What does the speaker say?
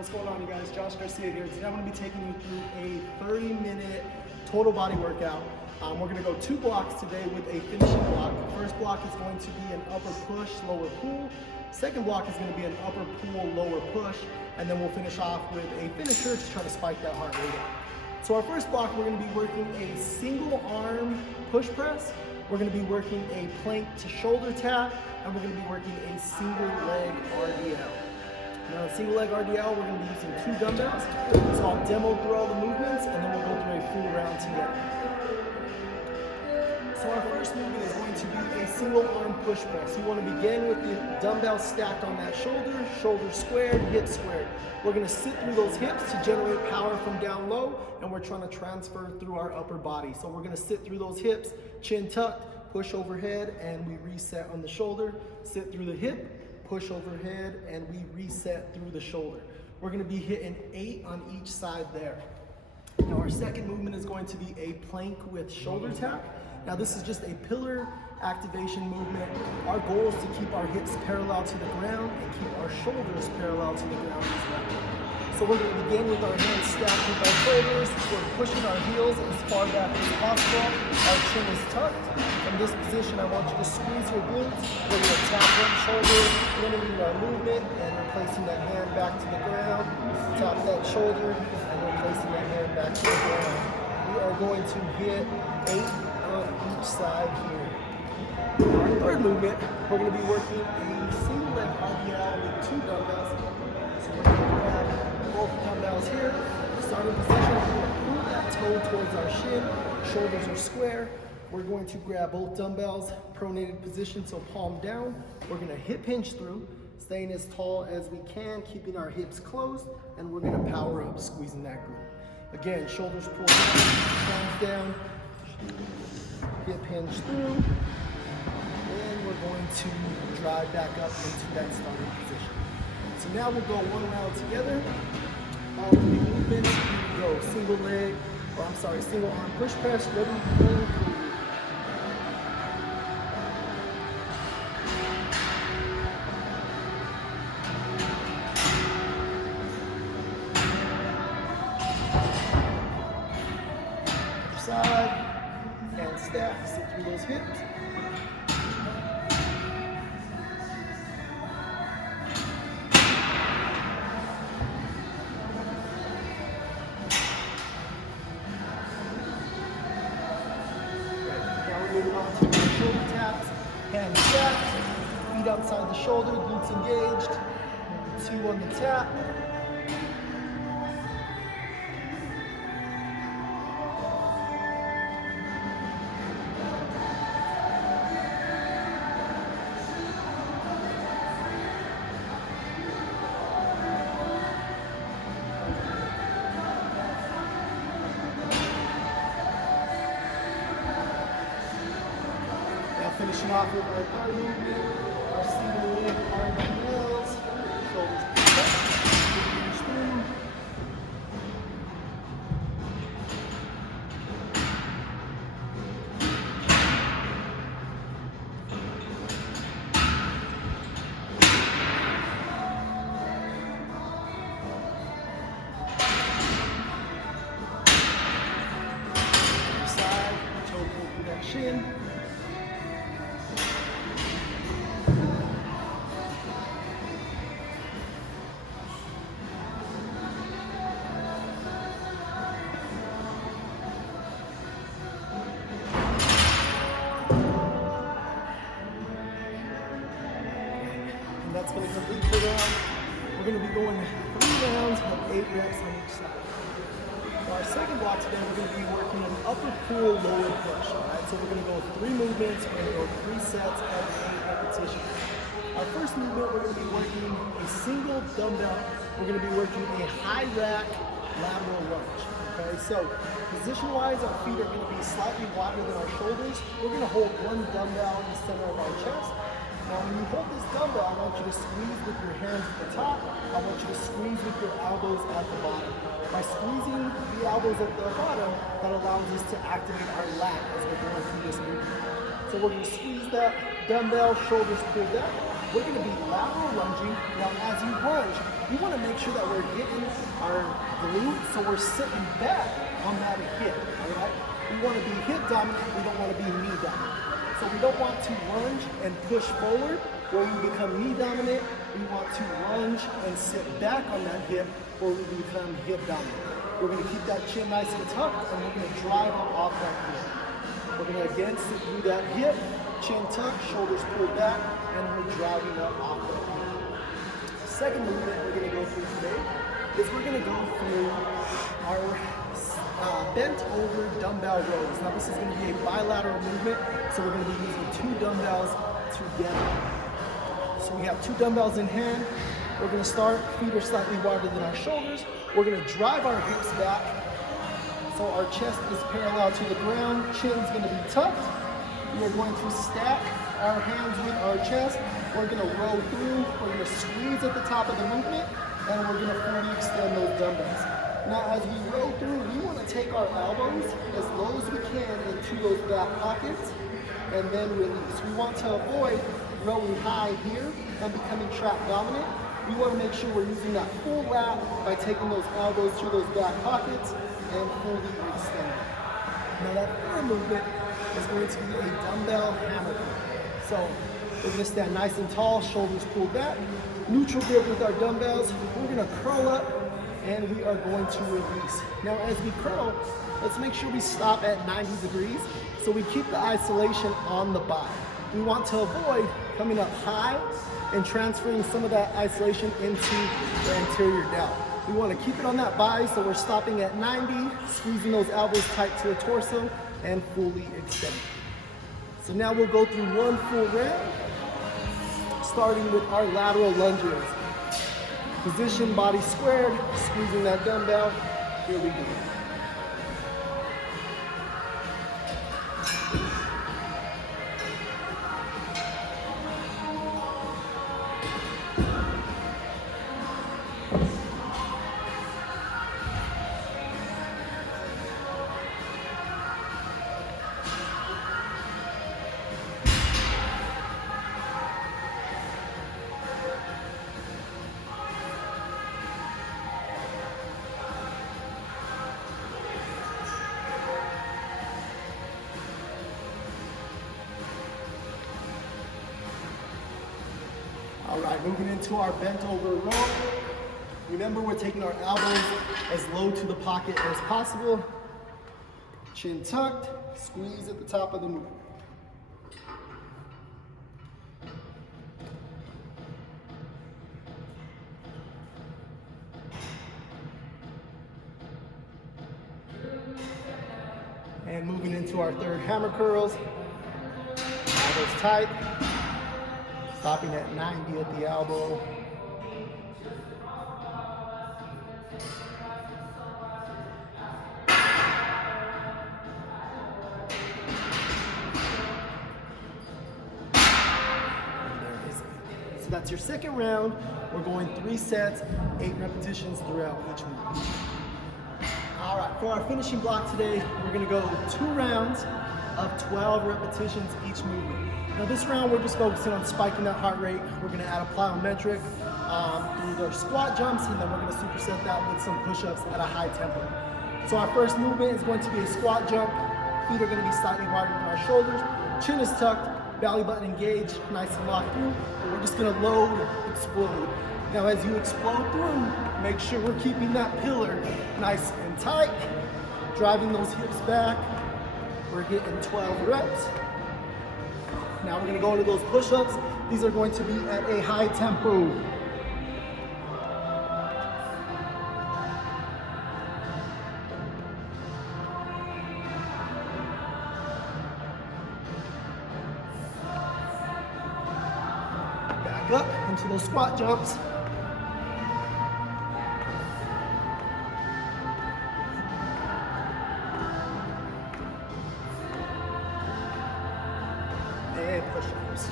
What's going on, you guys? Josh Garcia here. Today I'm going to be taking you through a 30-minute total body workout. We're going to go 2 blocks today with a finishing block. The first block is going to be an upper push, lower pull. Second block is going to be an upper pull, lower push. And then we'll finish off with a finisher to try to spike that heart rate up. So our first block, we're going to be working a single arm push press. We're going to be working a plank to shoulder tap, and we're going to be working a single leg RDL. Now, in single leg RDL, we're going to be using 2 dumbbells. So I'll demo through all the movements, and then we'll go through a full round together. So our first movement is going to be a single arm push press. You want to begin with the dumbbell stacked on that shoulder, shoulder squared, hip squared. We're going to sit through those hips to generate power from down low, and we're trying to transfer through our upper body. So we're going to sit through those hips, chin tucked, push overhead, and we reset on the shoulder, sit through the hip, push overhead, and we reset through the shoulder. We're going to be hitting 8 on each side there. Now our second movement is going to be a plank with shoulder tap. Now this is just a pillar activation movement. Our goal is to keep our hips parallel to the ground and keep our shoulders parallel to the ground as well. So we're going to begin with our hands stacked with our shoulders. We're pushing our heels as far back as possible. Our chin is tucked. From this position, I want you to squeeze your glutes. We're going to tap one shoulder, limiting our movement, and replacing that hand back to the ground. Tap that shoulder, and replacing that hand back to the ground. We are going to hit 8 on each side here. Our third movement, we're going to be working a single leg RDL with 2 dumbbells. So we're going to grab both dumbbells here. Starting position, we're going to pull that toe towards our shin. Shoulders are square. We're going to grab both dumbbells, pronated position, so palm down. We're going to hip hinge through, staying as tall as we can, keeping our hips closed, and we're going to power up, squeezing that glute. Again, shoulders pull down, palms down, hip hinge through, and we're going to drive back up into that starting position. So now we'll go 1 round together. All 3 movements. Go single arm push press. Ready? Go. Side and stack. Sit through those hips. Moving on to our shoulder taps, hands stacked, feet outside the shoulder, glutes engaged, 2 on the tap. Finishing off with our third movement, our single leg RDLs, shoulders push through. Side, toe pull through that shin. That's going to complete the round. We're going to be going 3 rounds of 8 reps on each side. For our second block today, we're going to be working an upper pull, lower push. All right, so we're going to go 3 movements. We're going to go 3 sets of 8 repetitions. Our first movement, we're going to be working a single dumbbell. We're going to be working a high rack lateral lunge. Okay, so position-wise, our feet are going to be slightly wider than our shoulders. We're going to hold 1 dumbbell in the center of our chest. Now when you hold this dumbbell, I want you to squeeze with your hands at the top. I want you to squeeze with your elbows at the bottom. By squeezing the elbows at the bottom, that allows us to activate our lat as we're going through this movement. So we're going to squeeze that dumbbell, shoulders pulled up. We're going to be lateral lunging. Now as you lunge, we want to make sure that we're hitting our glute, so we're sitting back on that hip, all right? We want to be hip dominant, we don't want to be knee dominant. So we don't want to lunge and push forward where we become knee dominant. We want to lunge and sit back on that hip where we become hip dominant. We're going to keep that chin nice and tucked, and we're going to drive up off that hip. We're going to again sit through that hip, chin tucked, shoulders pulled back, and we're driving up off that hip. Second movement we're going to go through today is we're going to go through our bent over dumbbell rows. Now this is going to be a bilateral movement, so we're going to be using 2 dumbbells together. So we have 2 dumbbells in hand. We're going to start, feet are slightly wider than our shoulders. We're going to drive our hips back so our chest is parallel to the ground, chin's going to be tucked. We are going to stack our hands with our chest. We're going to roll through, we're going to squeeze at the top of the movement, and we're going to fully extend those dumbbells. Now as we roll through, we want to take our elbows as low as we can into those back pockets and then release. We want to avoid rolling high here and becoming trap dominant. We want to make sure we're using that full lat by taking those elbows through those back pockets and fully extending. Now that third movement is going to be a dumbbell hammer curl. So we're going to stand nice and tall, shoulders pulled back, neutral grip with our dumbbells. We're going to curl up and we are going to release. Now as we curl, let's make sure we stop at 90 degrees so we keep the isolation on the bi. We want to avoid coming up high and transferring some of that isolation into the anterior delt. We want to keep it on that bi, so we're stopping at 90, squeezing those elbows tight to the torso, and fully extending. So now we'll go through one full round, starting with our lateral lunges. Position, body squared, squeezing that dumbbell. Here we go. All right, moving into our bent over row. Remember, we're taking our elbows as low to the pocket as possible. Chin tucked, squeeze at the top of the movement. And moving into our third hammer curls. Elbows tight. Stopping at 90 at the elbow. So that's your second round. We're going 3 sets, 8 repetitions throughout each movement. All right, for our finishing block today, we're gonna go 2 rounds of 12 repetitions each movement. Now this round, we're just focusing on spiking that heart rate. We're gonna add a plyometric through our squat jumps, and then we're gonna superset that with some push-ups at a high tempo. So our first movement is going to be a squat jump. Feet are gonna be slightly wider than our shoulders. Chin is tucked, belly button engaged, nice and locked through. We're just gonna load, explode. Now as you explode through, make sure we're keeping that pillar nice and tight, driving those hips back. We're getting 12 reps. Now we're gonna go into those push-ups. These are going to be at a high tempo. Back up into those squat jumps. And push-ups.